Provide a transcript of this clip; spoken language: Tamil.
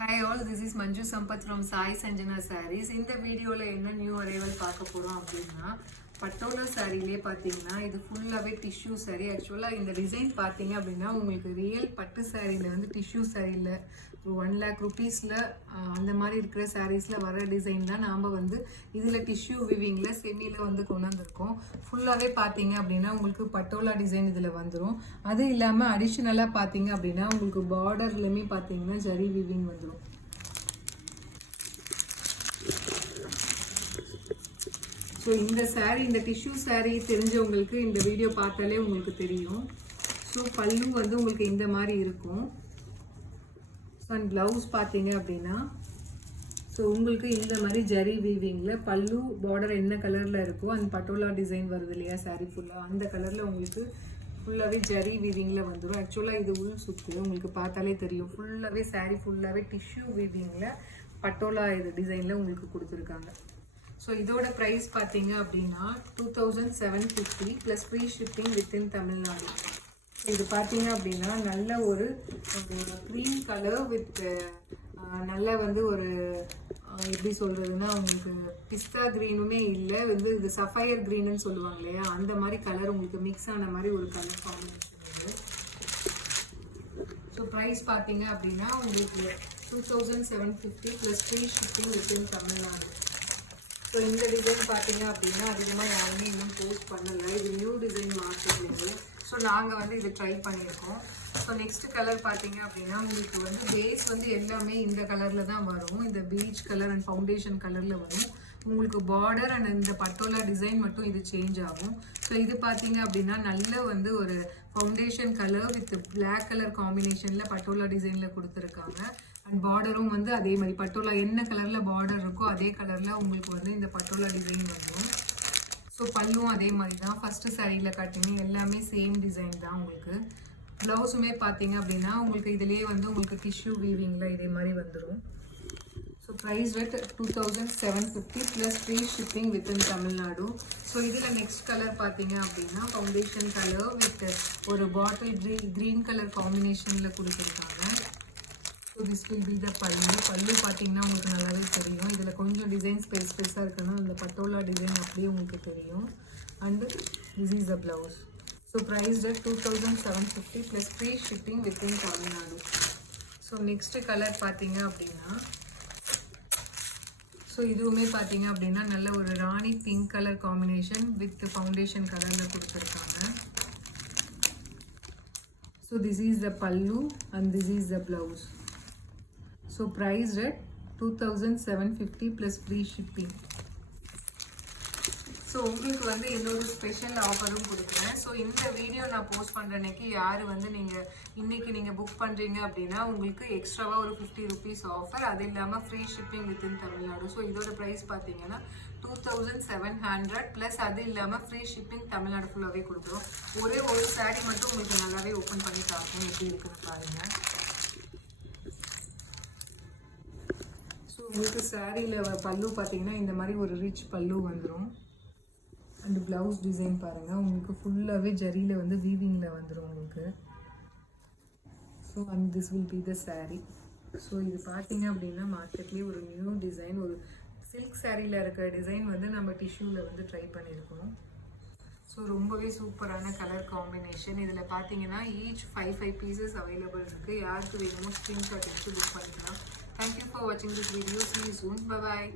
Hi all, this is Manju Sampath from Sai Sanjana Sarees. இந்த வீடியோல என்ன நியூ அரைவல் பார்க்க போறோம் அப்படின்னா பட்டோலா சாரியிலே பார்த்தீங்கன்னா இது ஃபுல்லாகவே டிஷ்யூ சாரி. ஆக்சுவலாக இந்த டிசைன் பார்த்தீங்க அப்படின்னா உங்களுக்கு ரியல் பட்டு சாரியில் வந்து டிஷ்யூ சாரியில் ஒரு 1 lakh rupeesல அந்த மாதிரி இருக்கிற சாரீஸில் வர டிசைன் தான் நாம் வந்து இதில் டிஷ்யூ விவிங்கில் செமியில் வந்து கொண்டு வந்திருக்கோம். ஃபுல்லாகவே பார்த்தீங்க அப்படின்னா உங்களுக்கு பட்டோலா டிசைன் இதில் வந்துடும். அது இல்லாமல் அடிஷ்னலாக பார்த்தீங்க அப்படின்னா உங்களுக்கு பார்டர்லையுமே பார்த்தீங்கன்னா ஜரி விவிங் வந்துடும். ஸோ இந்த சாரீ, இந்த டிஷ்யூ சாரீ தெரிஞ்சவங்களுக்கு இந்த வீடியோ பார்த்தாலே உங்களுக்கு தெரியும். ஸோ பல்லு வந்து உங்களுக்கு இந்த மாதிரி இருக்கும். ஸோ அண்ட் ப்ளவுஸ் பார்த்தீங்க அப்படின்னா ஸோ உங்களுக்கு இந்த மாதிரி ஜரி வீவிங்கில் பல்லு பார்டர் என்ன கலரில் இருக்கோ அந்த பட்டோலா டிசைன் வருது இல்லையா சாரீ ஃபுல்லாக, அந்த கலரில் உங்களுக்கு ஃபுல்லாகவே ஜரி வீவிங்கில் வந்துடும். ஆக்சுவலாக இது உள் சுற்று உங்களுக்கு பார்த்தாலே தெரியும். ஃபுல்லாகவே சாரீ ஃபுல்லாகவே டிஷ்யூ வீவிங்கில் பட்டோலா இது டிசைனில் உங்களுக்கு கொடுத்துருக்காங்க. ஸோ இதோட ப்ரைஸ் பார்த்தீங்க அப்படின்னா 2750 plus free shipping within Tamil Nadu. இது பார்த்தீங்க அப்படின்னா நல்ல ஒரு க்ரீன் கலர் வித் நல்ல வந்து ஒரு எப்படி சொல்கிறதுனா உங்களுக்கு பிஸ்தா க்ரீனுமே இல்லை, வந்து இது சஃபயர் க்ரீனுன்னு சொல்லுவாங்க இல்லையா, அந்த மாதிரி கலர் உங்களுக்கு மிக்ஸ் ஆன மாதிரி ஒரு கலர் காம்பினேஷன் இது. ஸோ ப்ரைஸ் பார்த்தீங்க அப்படின்னா உங்களுக்கு 2750 plus free shipping within Tamil Nadu. So இந்த டிசைன் பார்த்தீங்க அப்படின்னா அதிகமாக யாருமே இன்னும் போஸ்ட் பண்ணலை. இது நியூ டிசைன் மார்க்கெட்லேருந்து. ஸோ நாங்கள் வந்து இது ட்ரை பண்ணியிருக்கோம். ஸோ நெக்ஸ்ட் கலர் பார்த்தீங்க அப்படின்னா உங்களுக்கு வந்து பேஸ் வந்து எல்லாமே இந்த கலரில் தான் வரும். இந்த பீச் கலர் அண்ட் ஃபவுண்டேஷன் கலரில் வரும். உங்களுக்கு பார்டர் அண்ட் இந்த பட்டோலா டிசைன் மட்டும் இது சேஞ்ச் ஆகும். ஸோ இது பார்த்தீங்க அப்படின்னா நல்ல வந்து ஒரு foundation colour with black colour காம்பினேஷனில் பட்டோலா டிசைனில் கொடுத்துருக்காங்க. அண்ட் பார்டரும் வந்து அதே மாதிரி பட்டோலா என்ன கலரில் பார்டர் இருக்கோ அதே கலரில் உங்களுக்கு வந்து இந்த பட்டோலா டிசைன் வரும். ஸோ பல்லும் அதே மாதிரி தான் ஃபஸ்ட்டு சாரியில் காட்டிங்க எல்லாமே சேம் டிசைன் தான். உங்களுக்கு ப்ளவுஸுமே பார்த்தீங்க அப்படின்னா உங்களுக்கு இதிலே வந்து உங்களுக்கு டிஷ்யூ வீவிங்கில் இதே மாதிரி வந்துடும். So price rate 2750 plus free shipping within Tamil Nadu. So இதில் நெக்ஸ்ட் கலர் பார்த்தீங்க அப்படின்னா ஃபவுண்டேஷன் கலர் வித் ஒரு பாட்டில் க்ரீன் கலர் காம்பினேஷனில் கொடுத்துருக்காங்க. So this will be the பல்லு பார்த்தீங்கன்னா உங்களுக்கு நல்லாவே தெரியும். இதில் கொஞ்சம் டிசைன் ஸ்பெருசாக இருக்குன்னா அந்த பட்டோலா டிசைன் அப்படியே உங்களுக்கு தெரியும். And this is the blouse. So price rate 2750 plus free shipping within Tamil Nadu. So next colour பார்த்தீங்க அப்படின்னா ஸோ இதுவுமே பார்த்தீங்க அப்படின்னா நல்ல ஒரு ராணி pink colour combination with foundation கலரில் கொடுத்துருக்காங்க. So this is the pallu and this is the blouse. So price rate 2750 plus free shipping. So உங்களுக்கு வந்து இன்னொரு ஸ்பெஷல் ஆஃபரும் கொடுக்குறேன். ஸோ இந்த வீடியோ நான் போஸ்ட் பண்ணுற அன்னைக்கு யார் வந்து இன்றைக்கி நீங்கள் புக் பண்ணுறீங்க அப்படின்னா உங்களுக்கு எக்ஸ்ட்ராவாக ஒரு 50 rupees ஆஃபர், அது இல்லாமல் free shipping within Tamil Nadu. So இதோட ப்ரைஸ் பார்த்தீங்கன்னா 2700 ப்ளஸ் அது இல்லாமல் ஃப்ரீ ஷிப்பிங் தமிழ்நாடு ஃபுல்லாகவே கொடுக்குறோம். ஒரே ஒரு சாரீ மட்டும் உங்களுக்கு நல்லாவே ஓப்பன் பண்ணி பார்க்கணும் எப்படி இருக்குன்னு பாருங்கள். ஸோ உங்களுக்கு சாரியில் பல்லு பார்த்தீங்கன்னா இந்த மாதிரி ஒரு ரிச் பல்லு வந்துடும். அண்ட் ப்ளவுஸ் டிசைன் பாருங்கள் உங்களுக்கு ஃபுல்லாகவே ஜரியில் வந்து வீவிங்கில் வந்துடும் உங்களுக்கு. So and this will be the sari. So இது பார்த்தீங்க அப்படின்னா மார்க்கெட்லேயே ஒரு நியூ டிசைன், ஒரு சில்க் சாரியில் இருக்கிற டிசைன் வந்து நம்ம டிஷ்யூவில் வந்து ட்ரை பண்ணியிருக்கோம். ஸோ ரொம்பவே சூப்பரான கலர் காம்பினேஷன். இதில் பார்த்தீங்கன்னா ஈச் 5 pieces அவைலபிள் இருக்குது. யாருக்கு வேணுமோ ஸ்க்ரீன்ஷாட் எடுத்து புக் பண்ணிக்கலாம். Thank you for watching this video. See you soon. Bye bye.